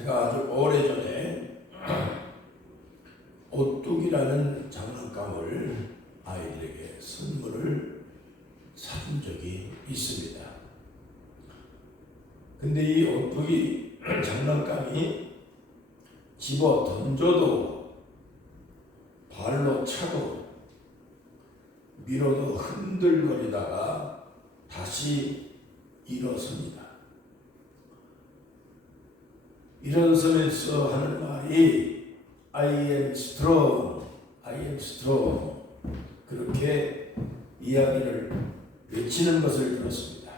제가 아주 오래전에 오뚜기라는 장난감을 아이들에게 선물을 사준 적이 있습니다. 근데 이 오뚜기 장난감이 집어 던져도 발로 차도 밀어도 흔들거리다가 다시 일어섭니다. 일어서면서 하는 말이 I am strong, I am strong, 그렇게 이야기를 외치는 것을 들었습니다.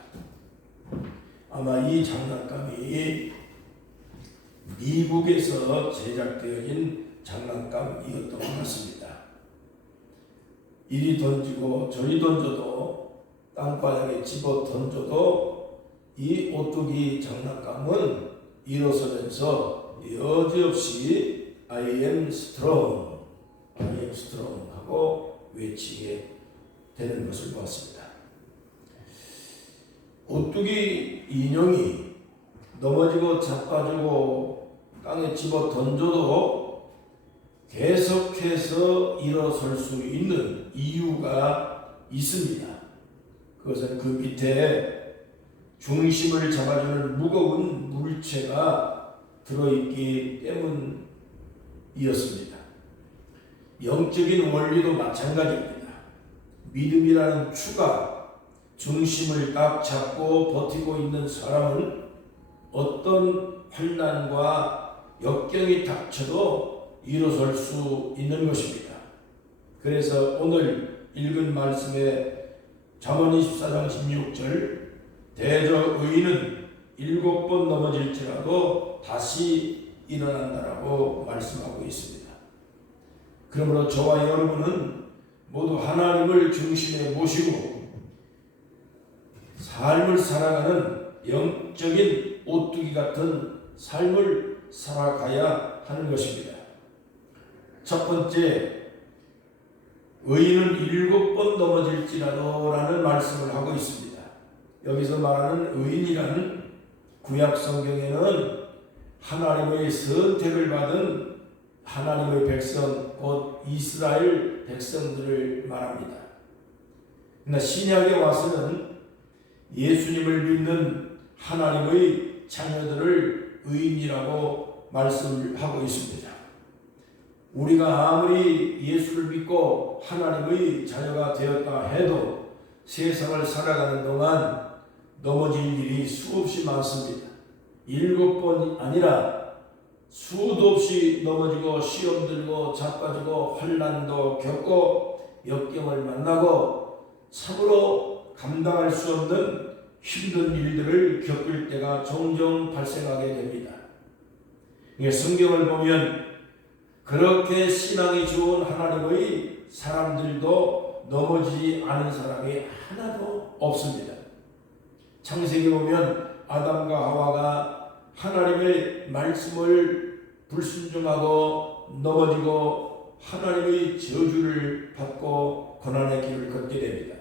아마 이 장난감이 미국에서 제작되어진 장난감이었던 것 같습니다. 이리 던지고 저리 던져도 땅바닥에 집어 던져도 이 오뚜기 장난감은 일어서면서 여지없이 I am strong, I am strong 하고 외치게 되는 것을 보았습니다. 오뚜기 인형이 넘어지고 자빠지고 땅에 집어 던져도 계속해서 일어설 수 있는 이유가 있습니다. 그것은 그 밑에 중심을 잡아주는 무거운 물체가 들어있기 때문이었습니다. 영적인 원리도 마찬가지입니다. 믿음이라는 추가, 중심을 딱 잡고 버티고 있는 사람은 어떤 환난과 역경이 닥쳐도 일어설 수 있는 것입니다. 그래서 오늘 읽은 말씀에 잠언 24장 16절 대저 의인은 7번 넘어질지라도 다시 일어난다라고 말씀하고 있습니다. 그러므로 저와 여러분은 모두 하나님을 중심에 모시고 삶을 살아가는 영적인 오뚜기 같은 삶을 살아가야 하는 것입니다. 첫 번째, 의인은 7번 넘어질지라도 라는 말씀을 하고 있습니다. 여기서 말하는 의인이라는 구약 성경에는 하나님의 선택을 받은 하나님의 백성, 곧 이스라엘 백성들을 말합니다. 그러나 신약에 와서는 예수님을 믿는 하나님의 자녀들을 의인이라고 말씀하고 있습니다. 우리가 아무리 예수를 믿고 하나님의 자녀가 되었다 해도 세상을 살아가는 동안 넘어질 일이 수없이 많습니다. 7번 아니라 수도 없이 넘어지고 시험 들고 자빠지고 환난도 겪고 역경을 만나고 참으로 감당할 수 없는 힘든 일들을 겪을 때가 종종 발생하게 됩니다. 성경을 보면 그렇게 신앙이 좋은 하나님의 사람들도 넘어지지 않은 사람이 하나도 없습니다. 창세기 보면 아담과 하와가 하나님의 말씀을 불순종하고 넘어지고 하나님의 저주를 받고 고난의 길을 걷게 됩니다.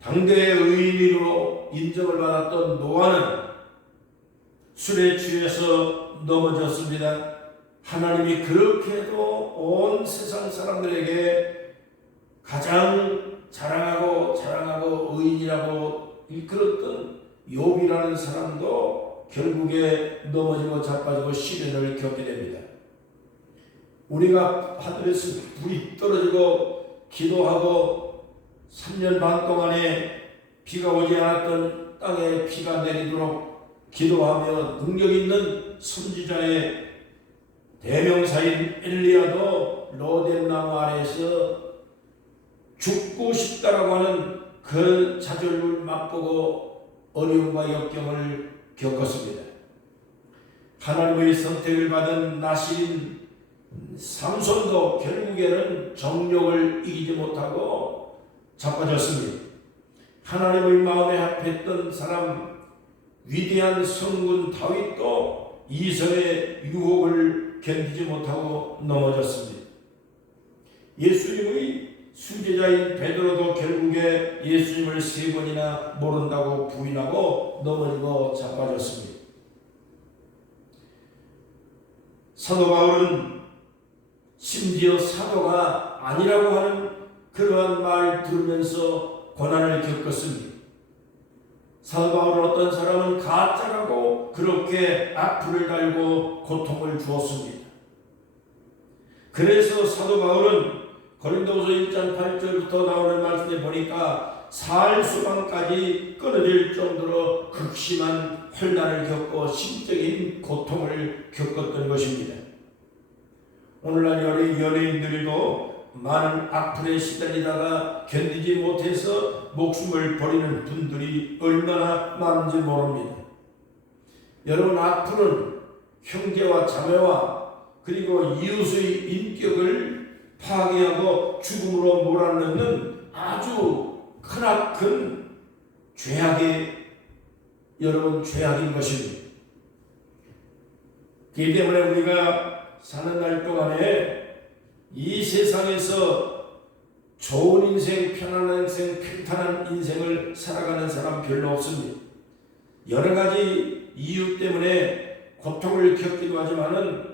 당대의 의인으로 인정을 받았던 노아는 술에 취해서 넘어졌습니다. 하나님이 그렇게도 온 세상 사람들에게 가장 자랑하고 의인이라고 일컬었던 욥이라는 사람도 결국에 넘어지고 자빠지고 시련을 겪게 됩니다. 우리가 하늘에서 불이 떨어지고 기도하고 3년 반 동안에 비가 오지 않았던 땅에 비가 내리도록 기도하며 능력 있는 선지자의 대명사인 엘리야도 로뎀나무 아래에서 죽고 싶다라고 하는 그 좌절을 맛보고 어려움과 역경을 겪었습니다. 하나님의 선택을 받은 나시린 삼손도 결국에는 정욕을 이기지 못하고 자빠졌습니다. 하나님의 마음에 합했던 사람 위대한 성군 다윗도 이성의 유혹을 견디지 못하고 넘어졌습니다. 예수님의 수제자인 베드로도 결국에 예수님을 3번이나 모른다고 부인하고 넘어지고 자빠졌습니다. 사도 바울은 심지어 사도가 아니라고 하는 그러한 말 들으면서 고난을 겪었습니다. 사도 바울은 어떤 사람은 가짜라고 그렇게 악플을 달고 고통을 주었습니다. 그래서 사도 바울은 고린도후서 1장 8절부터 나오는 말씀에 보니까 살 수방까지 끊어질 정도로 극심한 환난을 겪고 심적인 고통을 겪었던 것입니다. 오늘날 연예인들도 많은 악플에 시달리다가 견디지 못해서 목숨을 버리는 분들이 얼마나 많은지 모릅니다. 여러분, 악플은 형제와 자매와 그리고 이웃의 인격을 파괴하고 죽음으로 몰아넣는 아주 크나큰 죄악인 것입니다. 그렇기 때문에 우리가 사는 날 동안에 이 세상에서 좋은 인생, 편안한 인생, 평탄한 인생을 살아가는 사람 별로 없습니다. 여러 가지 이유 때문에 고통을 겪기도 하지만은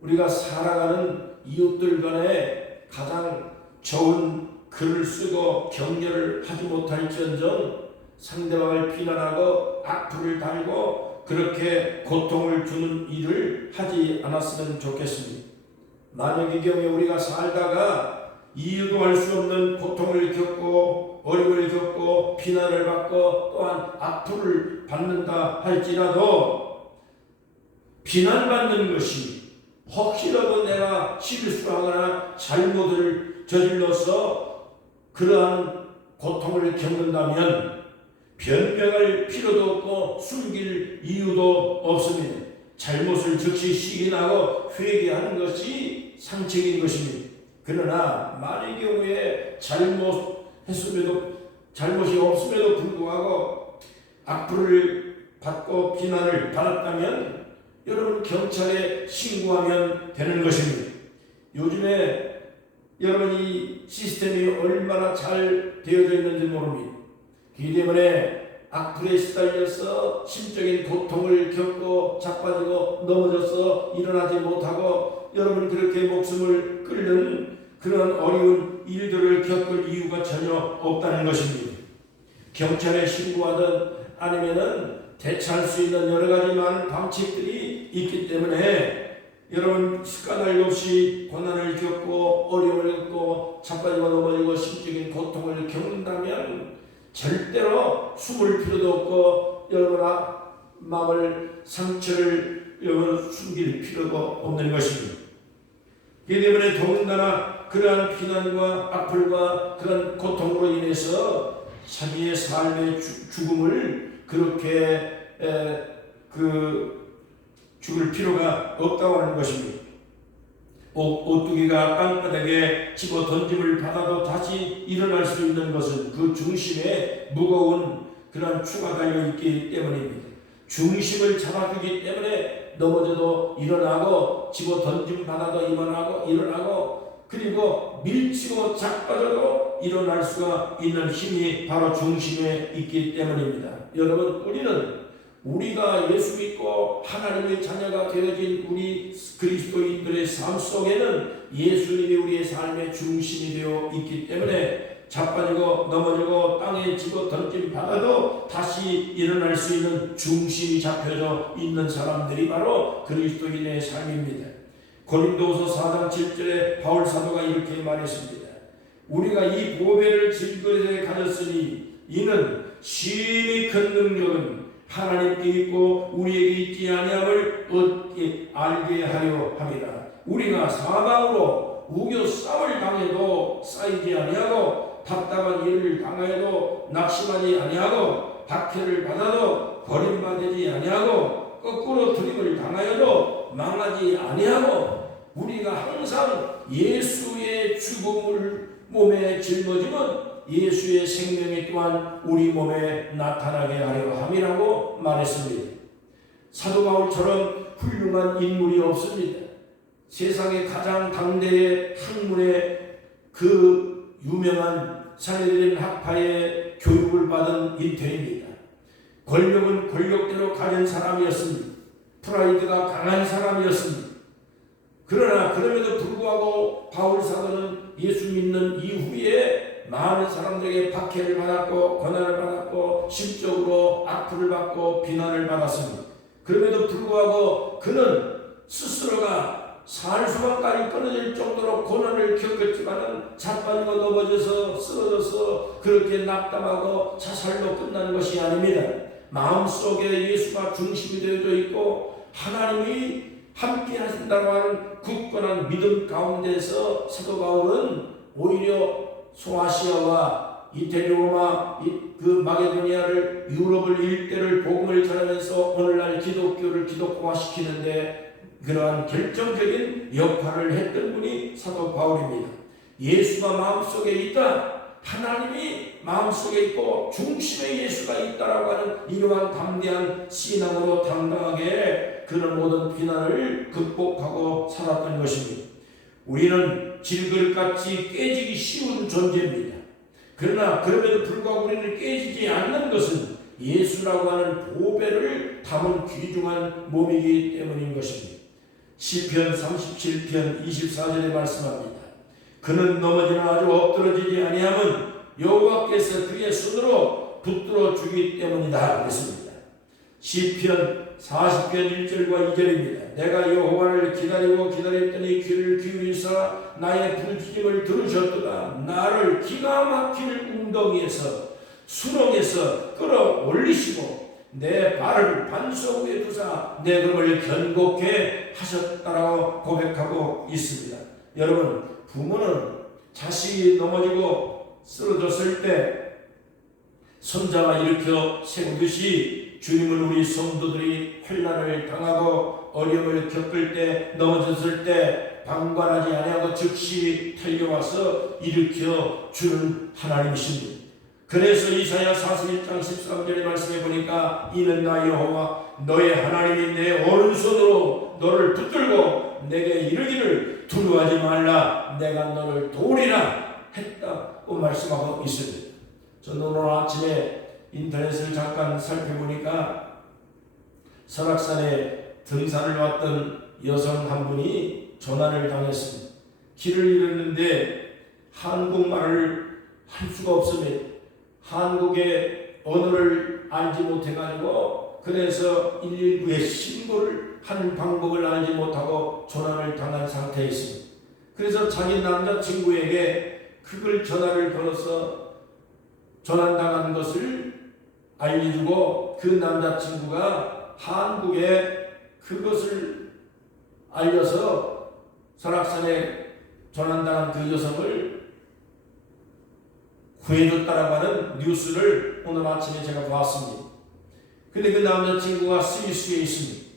우리가 살아가는 이웃들 간에 가장 좋은 글을 쓰고 격려를 하지 못할지언정 상대방을 비난하고 악플을 달고 그렇게 고통을 주는 일을 하지 않았으면 좋겠습니다. 만약의 경우에 우리가 살다가 이유도 할 수 없는 고통을 겪고 어려움을 겪고 비난을 받고 또한 악플을 받는다 할지라도 비난받는 것이 혹시라도 내가 실수하거나 잘못을 저질러서 그러한 고통을 겪는다면 변명할 필요도 없고 숨길 이유도 없습니다. 잘못을 즉시 시인하고 회개하는 것이 상책인 것입니다. 그러나 만일 경우에 잘못이 없음에도 불구하고 악플을 받고 비난을 받았다면 여러분 경찰에 신고하면 되는 것입니다. 요즘에 여러분 이 시스템이 얼마나 잘 되어져 있는지 모릅니다. 그렇기 때문에 악플에 시달려서 심적인 고통을 겪고 자빠지고 넘어져서 일어나지 못하고 여러분 그렇게 목숨을 끊는 그런 어려운 일들을 겪을 이유가 전혀 없다는 것입니다. 경찰에 신고하든 아니면은 대처할 수 있는 여러 가지 많은 방식들이 있기 때문에 여러분 까닭 없이 고난을 겪고 어려움을 겪고 자빠지고 넘어지고 심적인 고통을 겪는다면 절대로 숨을 필요도 없고 여러분 마음을 상처를 여러분 숨길 필요도 없는 것입니다. 그렇기 때문에 더군다나 그러한 비난과 악플과 그런 고통으로 인해서 자기의 삶의 죽음을 그렇게 죽을 필요가 없다고 하는 것입니다. 오뚜기가 땅바닥에 집어 던짐을 받아도 다시 일어날 수 있는 것은 그 중심에 무거운 그런 추가 달려 있기 때문입니다. 중심을 잡아주기 때문에 넘어져도 일어나고 집어 던짐 받아도 일어나고 그리고 밀치고 자빠져도 일어날 수가 있는 힘이 바로 중심에 있기 때문입니다. 여러분, 우리가 예수 믿고 하나님의 자녀가 되어진 우리 그리스도인들의 삶 속에는 예수님이 우리의 삶의 중심이 되어 있기 때문에 자빠지고 넘어지고 땅에 집어 던짐 받아도 다시 일어날 수 있는 중심이 잡혀져 있는 사람들이 바로 그리스도인의 삶입니다. 고린도후서 4장 7절에 바울 사도가 이렇게 말했습니다. 우리가 이 보배를 질그릇에 가졌으니 이는 심히 큰 능력은 하나님께 있고 우리에게 있지 아니함을 얻게 알게 하려 함이라. 우리가 사방으로 우겨 싸움을 당해도 쌓이지 아니하고 답답한 일을 당하여도 낙심하지 아니하고 박해를 받아도 버림받지 아니하고 거꾸로 들임을 당하여도 망하지 아니하고 우리가 항상 예수의 죽음을 몸에 짊어지면 예수의 생명이 또한 우리 몸에 나타나게 하려 함이라고 말했습니다. 사도 바울처럼 훌륭한 인물이 없습니다. 세상의 가장 당대의 학문의 그 유명한 사내들인 학파의 교육을 받은 인태입니다. 권력은 권력대로 가진 사람이었습니다. 프라이드가 강한 사람이었습니다. 그러나 그럼에도 불구하고 바울 사도는 예수 믿는 이후에 많은 사람들에게 박해를 받았고 고난을 받았고 심적으로 악플을 받고 비난을 받았습니다. 그럼에도 불구하고 그는 스스로가 살 수만까지 끊어질 정도로 고난을 겪었지만은 자빠지고 넘어져서 쓰러져서 그렇게 낙담하고 자살로 끝난 것이 아닙니다. 마음속에 예수가 중심이 되어져 있고 하나님이 함께 하신다고 하는 굳건한 믿음 가운데서 사도 바울은 오히려 소아시아와 이태리오마 그 마게도니아를 유럽을 일대를 복음을 전하면서 오늘날 기독교를 기독화시키는데 그러한 결정적인 역할을 했던 분이 사도 바울입니다. 예수가 마음속에 있다, 하나님이 마음속에 있고 중심에 예수가 있다라고 하는 이러한 담대한 신앙으로 당당하게 그런 모든 비난을 극복하고 살았던 것입니다. 우리는 질그릇같이 깨지기 쉬운 존재입니다. 그러나 그럼에도 불구하고 우리는 깨지지 않는 것은 예수라고 하는 보배를 담은 귀중한 몸이기 때문인 것입니다. 시편 37편 24절에 말씀합니다. 그는 넘어지나 아주 엎드러지지 아니함은 여호와께서 그의 손으로 붙들어 주기 때문이다 그랬습니다. 시편 40편 1절과 2절입니다. 내가 여호와를 기다리고 기다렸더니 귀를 기울이사 나의 부르짖음을 들으셨도다. 나를 기가 막힐 웅덩이에서 수렁에서 끌어올리시고 내 발을 반석 위에 두사 내 걸음을 견고케 하셨다라고 고백하고 있습니다. 여러분, 부모는 자식이 넘어지고 쓰러졌을 때 손자가 일으켜 세우듯이 주님은 우리 성도들이 환난을 당하고 어려움을 겪을 때 넘어졌을 때 방관하지 아니하고 즉시 달려와서 일으켜 주는 하나님이십니다. 그래서 이사야 41장 13절의 말씀해 보니까 이는 나 여호와 너의 하나님이 내 오른손으로 너를 붙들고 내게 이르기를 두려워하지 말라 내가 너를 도우리라 했다고 말씀하고 있습니다. 저는 오늘 아침에 인터넷을 잠깐 살펴보니까 설악산에 등산을 왔던 여성 한 분이 조난을 당했습니다. 길을 잃었는데 한국말을 할 수가 없습니다. 한국의 언어를 알지 못해가지고 그래서 119에 신고를 하는 방법을 알지 못하고 조난을 당한 상태에 있습니다. 그래서 자기 남자친구에게 그걸 전화를 걸어서 조난당한 것을 알려주고 그 남자친구가 한국에 그것을 알려서 설악산에 조난당한 그 여성을 구해줬다라고 하는 뉴스를 오늘 아침에 제가 보았습니다. 근데 그 남자친구가 스위스에 있습니다.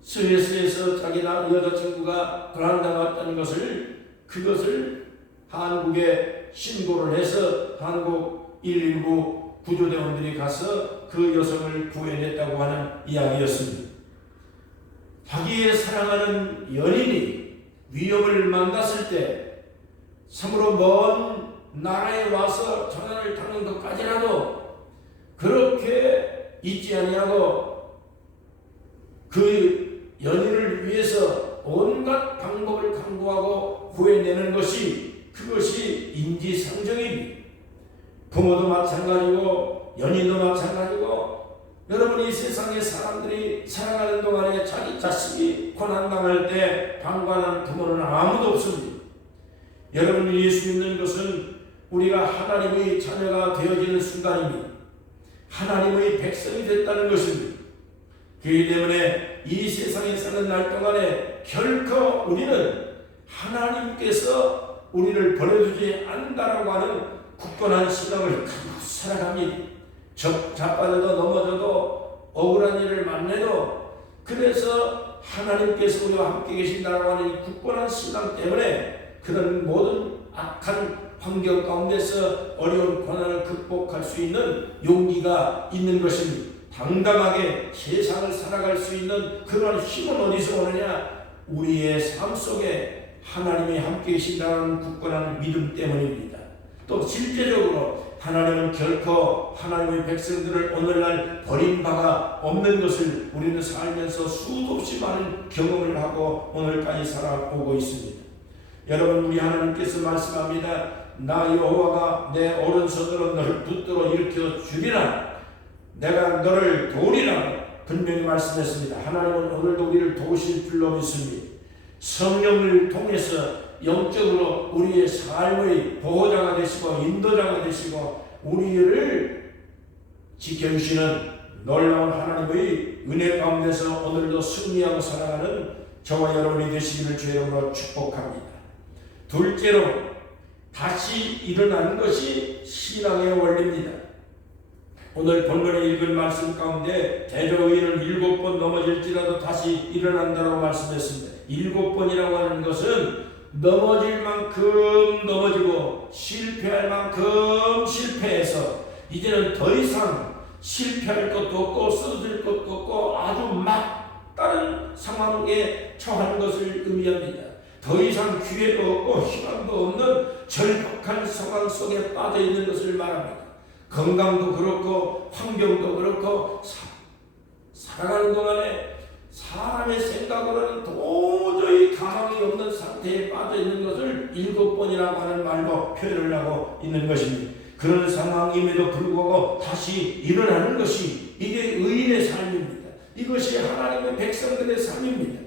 스위스에서 자기 여자친구가 고난당했다는 것을 그것을 한국에 신고를 해서 한국 119 구조대원들이 가서 그 여성을 구해냈다고 하는 이야기였습니다. 자기의 사랑하는 연인이 위험을 만났을 때 참으로 먼 나라에 와서 전환을 당한 것까지라도 그렇게 잊지 아니하고 그 연인을 위해서 온갖 방법을 강구하고 구해내는 것이 그것이 인지상정입니다. 부모도 마찬가지고 연인도 마찬가지고 여러분 이 세상의 사람들이 살아가는 동안에 자기 자식이 고난당할 때 방관하는 부모는 아무도 없습니다. 여러분이 예수 믿는 것은 우리가 하나님의 자녀가 되어지는 순간입니다. 하나님의 백성이 됐다는 것입니다. 그렇기 때문에 이 세상에 사는 날 동안에 결코 우리는 하나님께서 우리를 버려두지 않는다라고 하는 굳건한 신앙을 가지고 살아갑니다. 자빠져도 넘어져도 억울한 일을 만나도 그래서 하나님께서 우리와 함께 계신다라고 하는 굳건한 신앙 때문에 그런 모든 악한 환경 가운데서 어려운 고난을 극복할 수 있는 용기가 있는 것입니다. 당당하게 세상을 살아갈 수 있는 그런 힘은 어디서 오느냐? 우리의 삶 속에 하나님이 함께 계신다는 굳건한 믿음 때문입니다. 또 실제적으로 하나님은 결코 하나님의 백성들을 오늘날 버린 바가 없는 것을 우리는 살면서 수도 없이 많은 경험을 하고 오늘까지 살아오고 있습니다. 여러분, 우리 하나님께서 말씀합니다. 나 여호와가 내 오른손으로 너를 붙들어 일으켜 주리라. 내가 너를 도우리라. 분명히 말씀했습니다. 하나님은 오늘도 우리를 도우실 줄로 믿습니다. 성령을 통해서 영적으로 우리의 삶의 보호자가 되시고 인도자가 되시고 우리를 지켜주시는 놀라운 하나님의 은혜 가운데서 오늘도 승리하고 살아가는 저와 여러분이 되시기를 주의 이름으로 축복합니다. 둘째로, 다시 일어나는 것이 신앙의 원리입니다. 오늘 본문에 읽은 말씀 가운데 대저의인은 7번 넘어질지라도 다시 일어난다고 말씀했습니다. 7번이라고 하는 것은 넘어질 만큼 넘어지고 실패할 만큼 실패해서 이제는 더 이상 실패할 것도 없고 쓰러질 것도 없고 아주 막다른 상황에 처하는 것을 의미합니다. 더 이상 기회도 없고 희망도 없는 절박한 상황 속에 빠져 있는 것을 말합니다. 건강도 그렇고 환경도 그렇고 살아가는 동안에 사람의 생각으로는 도저히 가망이 없는 상태에 빠져 있는 것을 7번이라고 하는 말로 표현을 하고 있는 것입니다. 그런 상황임에도 불구하고 다시 일어나는 것이 이게 의인의 삶입니다. 이것이 하나님의 백성들의 삶입니다.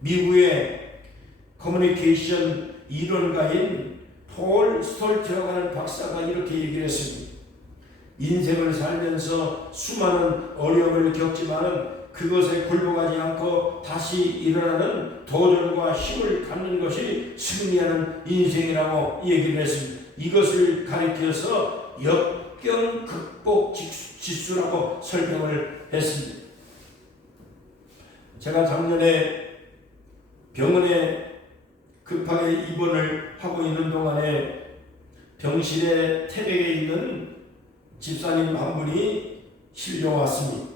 미국의 커뮤니케이션 이론가인 폴 스톨트라고 하는 박사가 이렇게 얘기를 했습니다. 인생을 살면서 수많은 어려움을 겪지만은 그것에 굴복하지 않고 다시 일어나는 도전과 힘을 갖는 것이 승리하는 인생이라고 얘기를 했습니다. 이것을 가리켜서 역경 극복 지수라고 설명을 했습니다. 제가 작년에 병원에 급하게 입원을 하고 있는 동안에 병실에 태백에 있는 집사님 한 분이 실려왔습니다.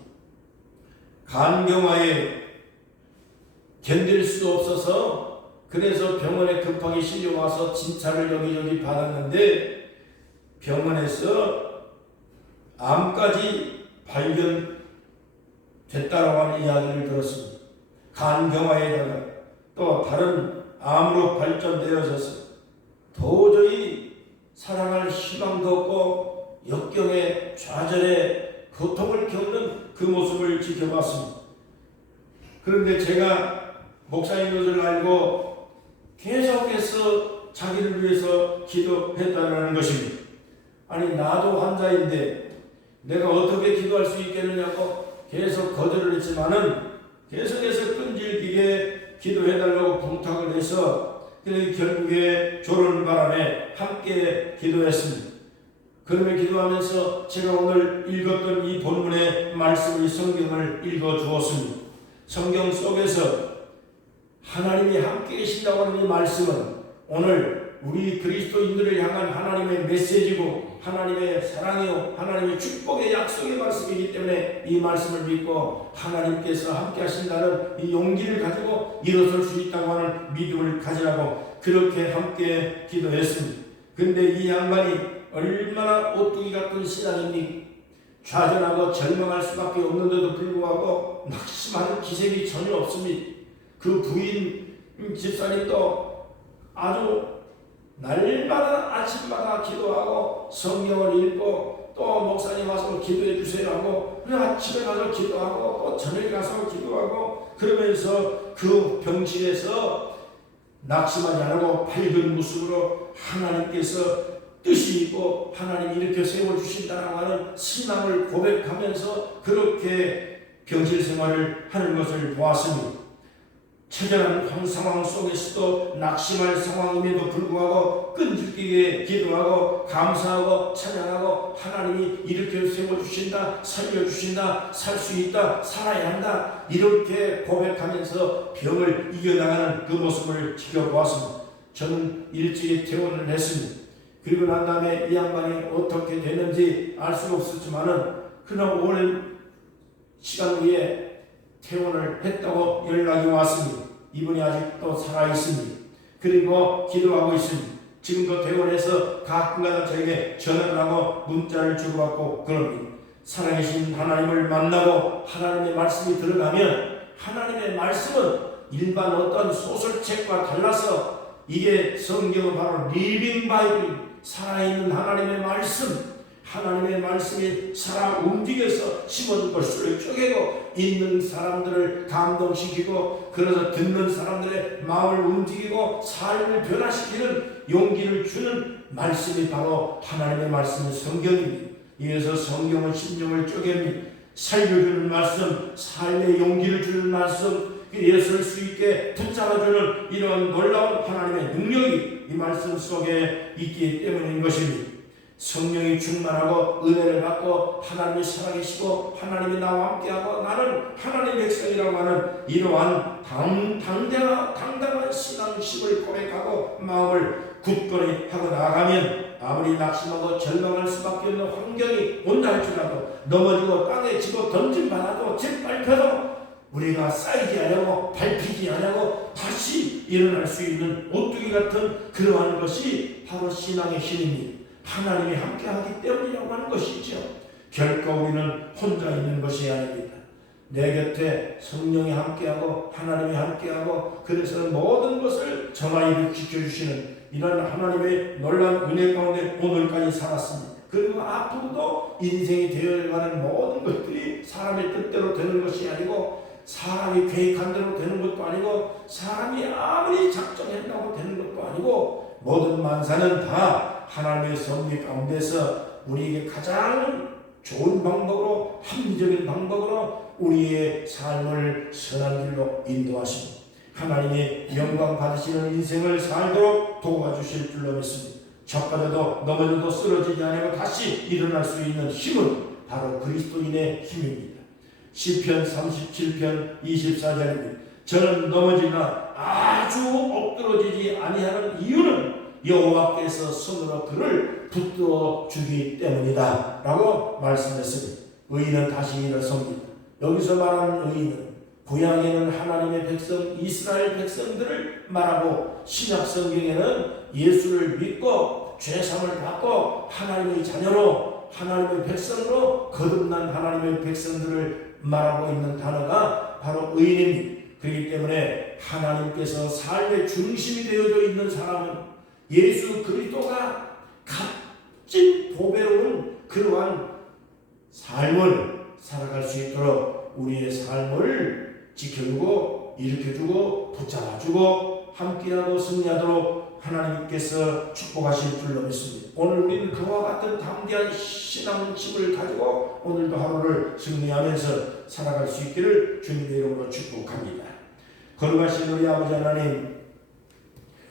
간경화에 견딜 수 없어서 그래서 병원에 급하게 실려와서 진찰을 여기저기 받았는데 병원에서 암까지 발견됐다고 하는 이야기를 들었습니다. 간경화에다가 또 다른 암으로 발전되어져서 도저히 살아갈 희망도 없고 역경에 좌절에 고통을 겪는 그 모습을 지켜봤습니다. 그런데 제가 목사인 것을 알고 계속해서 자기를 위해서 기도했다는 것입니다. 아니, 나도 환자인데 내가 어떻게 기도할 수 있겠느냐고 계속 거절을 했지만은 계속해서 끈질기게 기도해달라고 부탁을 해서 결국에 조르는 바람에 함께 기도했습니다. 그러면 기도하면서 제가 오늘 읽었던 이 본문의 말씀의 성경을 읽어 주었습니다. 성경 속에서 하나님이 함께 계신다고 하는 이 말씀은 오늘 우리 그리스도인들을 향한 하나님의 메시지고 하나님의 사랑이요 하나님의 축복의 약속의 말씀이기 때문에 이 말씀을 믿고 하나님께서 함께 하신다는 이 용기를 가지고 일어설 수 있다고 하는 믿음을 가지라고 그렇게 함께 기도했습니다. 근데 이 양반이 얼마나 오뚜기 같은 신앙입니까? 좌절하고 절망할 수밖에 없는데도 불구하고 낙심하는 기색이 전혀 없습니다. 그 부인 집사님도 아주 날마다 아침마다 기도하고 성경을 읽고 또 목사님 와서 기도해 주세요 하고 그냥 집에 가서 기도하고 또 저녁에 가서 기도하고 그러면서 그 병실에서 낙심하지 않고 밝은 모습으로 하나님께서 뜻이 있고 하나님이 이렇게 세워주신다라고 하는 신앙을 고백하면서 그렇게 병실 생활을 하는 것을 보았습니다. 처절한 상황 속에서도 낙심할 상황임에도 불구하고 끈질기게 기도하고 감사하고 찬양하고 하나님이 이렇게 세워주신다, 살려주신다, 살 수 있다, 살아야 한다 이렇게 고백하면서 병을 이겨나가는 그 모습을 지켜보았습니다. 저는 일찍이 퇴원을 했습니다. 그리고 난 다음에 이 양반이 어떻게 되는지 알 수가 없었지만은 그러나 오랜 시간 후에 퇴원을 했다고 연락이 왔습니다. 이분이 아직도 살아있습니다. 그리고 기도하고 있습니다. 지금도 대원에서 가끔가다 저에게 전화를 하고 문자를 주고받고 그럽니다. 살아계신 하나님을 만나고 하나님의 말씀이 들어가면 하나님의 말씀은 일반 어떤 소설책과 달라서 이게 성경은 바로 리빙 바이블, 살아있는 하나님의 말씀, 하나님의 말씀이 살아 움직여서 심은 것을 쪼개고 있는 사람들을 감동시키고 그래서 듣는 사람들의 마음을 움직이고 삶을 변화시키는 용기를 주는 말씀이 바로 하나님의 말씀인 성경입니다. 이어서 성경은 심령을 쪼갭니다. 살려주는 말씀, 삶의 용기를 주는 말씀, 예설 수 있게 붙잡아주는 이런 놀라운 하나님의 능력이 이 말씀 속에 있기 때문인 것입니다. 성령이 충만하고 은혜를 받고 하나님이 살아계시고 하나님이 나와 함께하고 나는 하나님의 백성이라고 하는 이러한 당당한 신앙심을 고백하고 마음을 굳건히 하고 나아가면 아무리 낙심하고 절망할 수밖에 없는 환경이 온다 할지라도 넘어지고 땅에 집어 던짐받아도 짓밟혀도 우리가 쌓이지 않고 밟히지 않고 다시 일어날 수 있는 오뚜기 같은 그러한 것이 바로 신앙의 힘입니다. 하나님이 함께하기 때문이라고 하는 것이죠. 결코 우리는 혼자 있는 것이 아닙니다. 내 곁에 성령이 함께하고 하나님이 함께하고 그래서 모든 것을 정화이를 지켜주시는 이런 하나님의 놀라운 은혜 가운데 오늘까지 살았습니다. 그리고 앞으로도 인생이 되어가는 모든 것들이 사람의 뜻대로 되는 것이 아니고 사람이 계획한 대로 되는 것도 아니고 사람이 아무리 작정했다고 되는 것도 아니고 모든 만사는 다 하나님의 섭리 가운데서 우리에게 가장 좋은 방법으로 합리적인 방법으로 우리의 삶을 선한 길로 인도하십니다. 하나님이 영광 받으시는 인생을 살도록 도와주실 줄로 믿습니다. 적가져도 넘어져도 쓰러지지 않고 다시 일어날 수 있는 힘은 바로 그리스도인의 힘입니다. 시편 37편 24절입니다. 저는 넘어지나 아주 엎드러지지 아니하는 이유는 여호와께서 손으로 그를 붙들어 주기 때문이다 라고 말씀했습니다. 의인은 다시 일어섭니다. 여기서 말하는 의인은 구약에는 하나님의 백성 이스라엘 백성들을 말하고 신약 성경에는 예수를 믿고 죄사함을 받고 하나님의 자녀로 하나님의 백성으로 거듭난 하나님의 백성들을 말하고 있는 단어가 바로 의인입니다. 그렇기 때문에 하나님께서 삶의 중심이 되어져 있는 사람은 예수 그리스도가 값진 보배로운 그러한 삶을 살아갈 수 있도록 우리의 삶을 지켜주고 일으켜주고 붙잡아주고 함께하고 승리하도록 하나님께서 축복하실 줄로 믿습니다. 오늘 우리는 그와 같은 담대한 신앙심을 가지고 오늘도 하루를 승리하면서 살아갈 수 있기를 주님의 이름으로 축복합니다. 거룩하신 우리 아버지 하나님,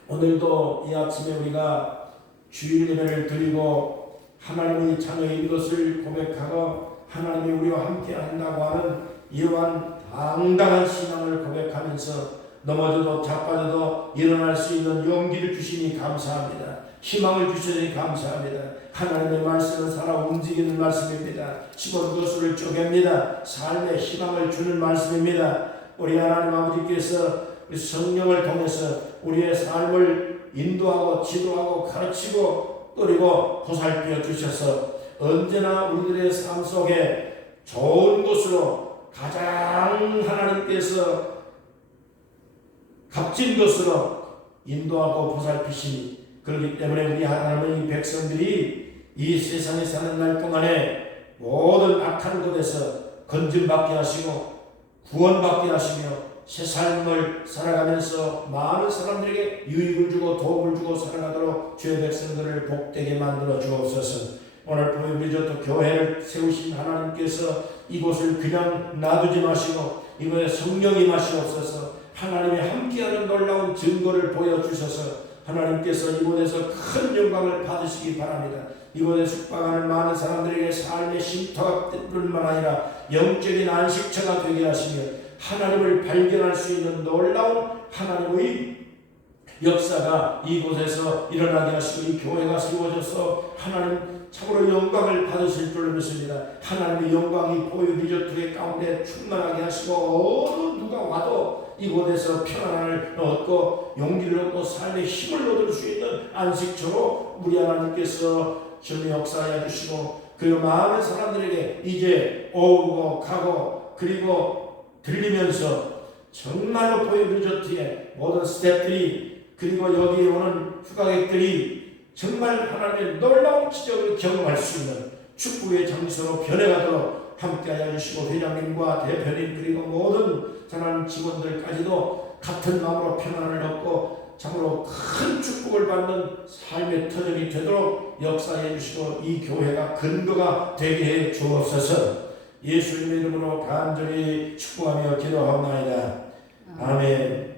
오늘도 이 아침에 우리가 주일 예배를 드리고 하나님의 자녀인 것을 고백하고 하나님이 우리와 함께 한다고 하는 이러한 당당한 신앙을 고백하면서 넘어져도 자빠져도 일어날 수 있는 용기를 주시니 감사합니다. 희망을 주시니 감사합니다. 하나님의 말씀은 살아 움직이는 말씀입니다. 씹은 것을 쪼갭니다. 삶의 희망을 주는 말씀입니다. 우리 하나님 아버지께서 성령을 통해서 우리의 삶을 인도하고 지도하고 가르치고 그리고 보살펴 주셔서 언제나 우리들의 삶 속에 좋은 것으로 가장 하나님께서 값진 것으로 인도하고 보살피시니 그렇기 때문에 우리 하나님의 백성들이 이 세상에 사는 날 동안에 모든 악한 것에서 건짐받게 하시고 구원받게 하시며 새 삶을 살아가면서 많은 사람들에게 유익을 주고 도움을 주고 살아가도록 주의 백성들을 복되게 만들어 주옵소서. 오늘 밤에 우리 또 교회를 세우신 하나님께서 이곳을 그냥 놔두지 마시고 이곳에 성령이 마시옵소서. 하나님이 함께하는 놀라운 증거를 보여주셔서 하나님께서 이곳에서 큰 영광을 받으시기 바랍니다. 이곳에 숙박하는 많은 사람들에게 삶의 쉼터가 뿐만 아니라 영적인 안식처가 되게 하시며 하나님을 발견할 수 있는 놀라운 하나님의 역사가 이곳에서 일어나게 하시고 이 교회가 세워져서 하나님 참으로 영광을 받으실 줄로 믿습니다. 하나님의 영광이 보유 리조트의 가운데 충만하게 하시고 어느 누가 와도 이곳에서 평안을 얻고 용기를 얻고 삶의 힘을 얻을 수 있는 안식처로 우리 하나님께서 전에 역사해 주시고 그리고 많은 사람들에게 이제 오고 가고 그리고 들리면서 정말로 보유 리조트의 모든 스태프들이 그리고 여기에 오는 휴가객들이 정말 하나님의 놀라운 기적을 경험할 수 있는 축구의 장소로 변해가도록 함께하여 주시고 회장님과 대표님 그리고 모든 하나님 직원들까지도 같은 마음으로 평안을 얻고 참으로 큰 축복을 받는 삶의 터전이 되도록 역사해 주시고 이 교회가 근거가 되게 해 주옵소서. 예수님의 이름으로 간절히 축복하며 기도하옵나이다. 아멘.